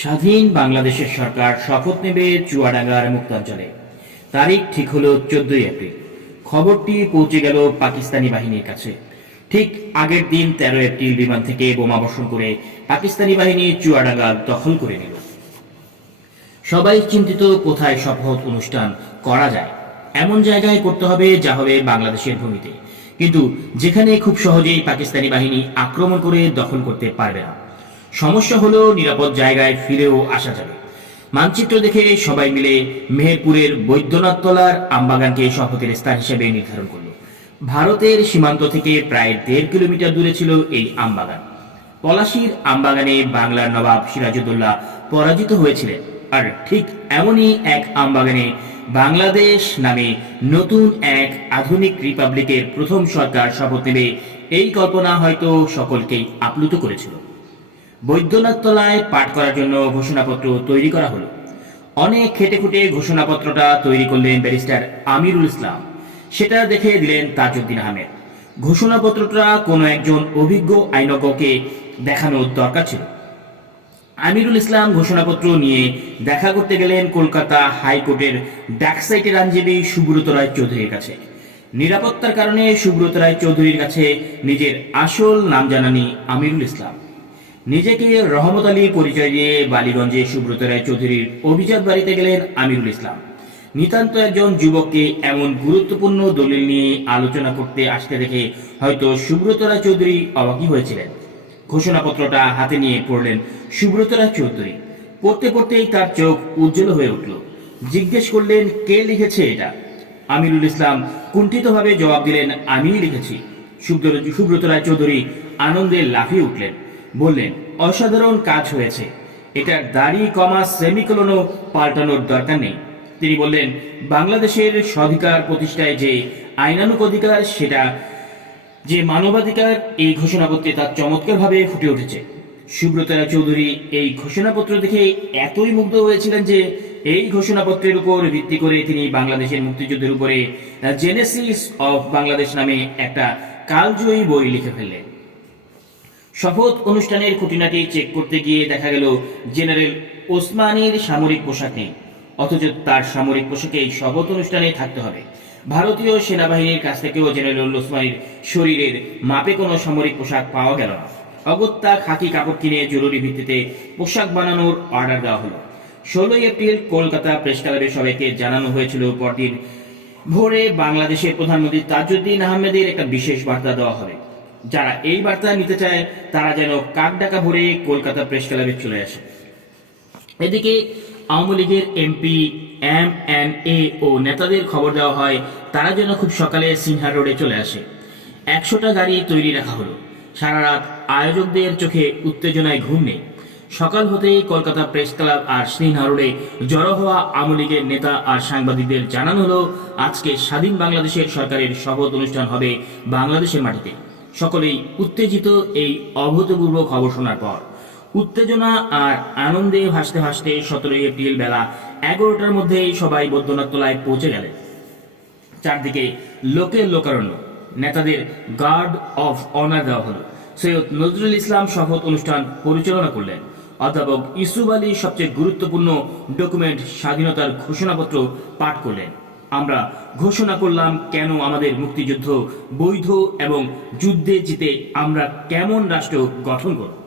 স্বাধীন বাংলাদেশের সরকার শপথ নেবে চুয়াডাঙ্গার মুক্তাঞ্চলে। তারিখ ঠিক হলো চোদ্দই এপ্রিল। খবরটি পৌঁছে গেল পাকিস্তানি বাহিনীর কাছে। ঠিক আগের দিন তেরো এপ্রিল বিমান থেকে বোমা বর্ষণ করে পাকিস্তানি বাহিনী চুয়াডাঙ্গা দখল করে নিল। সবাই চিন্তিত কোথায় শপথ অনুষ্ঠান করা যায়। এমন জায়গায় করতে হবে যা হবে বাংলাদেশের ভূমিতে। কিন্তু যেখানে খুব সহজেই পাকিস্তানি বাহিনী আক্রমণ করে দখল করতে পারবে না। সমস্যা হলো নিরাপদ জায়গায় ফিরেও আসা যাবে। মানচিত্র দেখে সবাই মিলে মেহেরপুরের বৈদ্যনাথ তলার আমবাগানকে শপথের স্থান হিসেবে নির্ধারণ করল। ভারতের সীমান্ত থেকে প্রায় দেড় কিলোমিটার দূরে ছিল এই আমবাগান। পলাশির আমবাগানে বাংলার নবাব সিরাজউদ্দৌলা পরাজিত হয়েছিলেন। আর ঠিক এমনই এক আমবাগানে বাংলাদেশ নামে নতুন এক আধুনিক রিপাবলিকের প্রথম সরকার শপথ নেবে, এই কল্পনা হয়তো সকলকেই আপ্লুত করেছিল। বৈদ্যনাথ তলায় পাঠ করার জন্য ঘোষণাপত্র তৈরি করা হলো। অনেক খেটে খুঁটে ঘোষণাপত্রটা তৈরি করলেন ব্যারিস্টার আমিরুল ইসলাম। সেটা দেখে দিলেন তাজউদ্দিন আহমেদ। ঘোষণাপত্রটা কোনো একজন অভিজ্ঞ আইনজ্ঞকে দেখানোর দরকার ছিল। আমিরুল ইসলাম ঘোষণাপত্র নিয়ে দেখা করতে গেলেন কলকাতা হাইকোর্টের ডাকসাইটের আইনজীবী সুব্রত রায় চৌধুরীর কাছে। নিরাপত্তার কারণে সুব্রত রায় চৌধুরীর কাছে নিজের আসল নাম জানানি আমিরুল ইসলাম। নিজেকে রহমত আলী পরিচয় দিয়ে বালিগঞ্জে সুব্রত রায় চৌধুরীর অভিজাত বাড়িতে গেলেন আমিরুল ইসলাম। নিতান্ত একজন যুবককে এমন গুরুত্বপূর্ণ দলিল নিয়ে আলোচনা করতে আসতে দেখে হয়তো সুব্রত রায় চৌধুরী অবাকই হয়েছিলেন। ঘোষণাপত্রটা হাতে নিয়ে পড়লেন সুব্রত রায় চৌধুরী। পড়তে পড়তেই তার চোখ উজ্জ্বল হয়ে উঠল। জিজ্ঞেস করলেন, কে লিখেছে এটা? আমিরুল ইসলাম কুণ্ঠিতভাবে জবাব দিলেন, আমিই লিখেছি। সুব্রত রায় চৌধুরী আনন্দে লাফিয়ে উঠলেন। বললেন, অসাধারণ কাজ হয়েছে। এটার দাড়ি, কমা, সেমিকোলনও পাল্টানোর দরকার নেই। তিনি বললেন, বাংলাদেশের স্বাধিকার প্রতিষ্ঠায় যে আইনানুক অধিকার, সেটা যে মানবাধিকার, এই ঘোষণাপত্রে তার চমৎকারভাবে ফুটে উঠেছে। সুব্রত রায় চৌধুরী এই ঘোষণাপত্র দেখে এতই মুগ্ধ হয়েছিলেন যে এই ঘোষণাপত্রের উপর ভিত্তি করে তিনি বাংলাদেশের মুক্তিযুদ্ধের উপরে জেনেসিস অফ বাংলাদেশ নামে একটা কালজয়ী বই লিখে ফেললেন। শপথ অনুষ্ঠানের খুঁটিনাটি চেক করতে গিয়ে দেখা গেল জেনারেল ওসমানীর সামরিক পোশাক। নেই অথচ তার সামরিক পোশাকে এই শপথ অনুষ্ঠানে থাকতে হবে। ভারতীয় সেনাবাহিনীর কাছ থেকেও জেনারেল ওসমানীর শরীরের মাপে কোনো সামরিক পোশাক পাওয়া গেল না। অগত্যা খাকি কাপড় কিনে জরুরি ভিত্তিতে পোশাক বানানোর অর্ডার দেওয়া হলো। ষোলোই এপ্রিল কলকাতা প্রেস ক্লাবের সবাইকে জানানো হয়েছিল, পরদিন ভোরে বাংলাদেশের প্রধানমন্ত্রী তাজউদ্দিন আহমেদের একটা বিশেষ বার্তা দেওয়া হবে। যারা এই বার্তা নিতে চায়, তারা যেন কাক ডাকা ভরে কলকাতা প্রেস ক্লাবে চলে আসে। এদিকে আওয়ামী লীগের এমপি, এম এন এ ও নেতাদের খবর দেওয়া হয়, তারা যেন খুব সকালে সিনহা রোডে চলে আসে। একশোটা গাড়ি তৈরি রাখা হলো। সারা রাত আয়োজকদের চোখে উত্তেজনায় ঘুম নেই। সকাল হতেই কলকাতা প্রেস ক্লাব আর সিনহা রোডে জড়ো হওয়া আওয়ামী লীগের নেতা আর সাংবাদিকদের জানানো হলো, আজকে স্বাধীন বাংলাদেশের সরকারের শপথ অনুষ্ঠান হবে বাংলাদেশের মাটিতে। সকলেই উত্তেজিত এই অভূতপূর্ব খবর শোনার পর। উত্তেজনা আর আনন্দে ভাসতে ভাসতে সতেরোই এপ্রিল বেলা এগারোটার মধ্যেই সবাই বৈদ্যনাথ তলায় পৌঁছে গেলেন। চারদিকে লোকের লোকারণ্য। নেতাদের গার্ড অফ অনার দেওয়া হলো। সৈয়দ নজরুল ইসলাম শপথ অনুষ্ঠান পরিচালনা করলেন। অধ্যাপক ইসুফ আলী সবচেয়ে গুরুত্বপূর্ণ ডকুমেন্ট স্বাধীনতার ঘোষণাপত্র পাঠ করলেন। আমরা ঘোষণা করলাম কেন আমাদের মুক্তিযুদ্ধ বৈধ এবং যুদ্ধে জিতে আমরা কেমন রাষ্ট্র গঠন করব।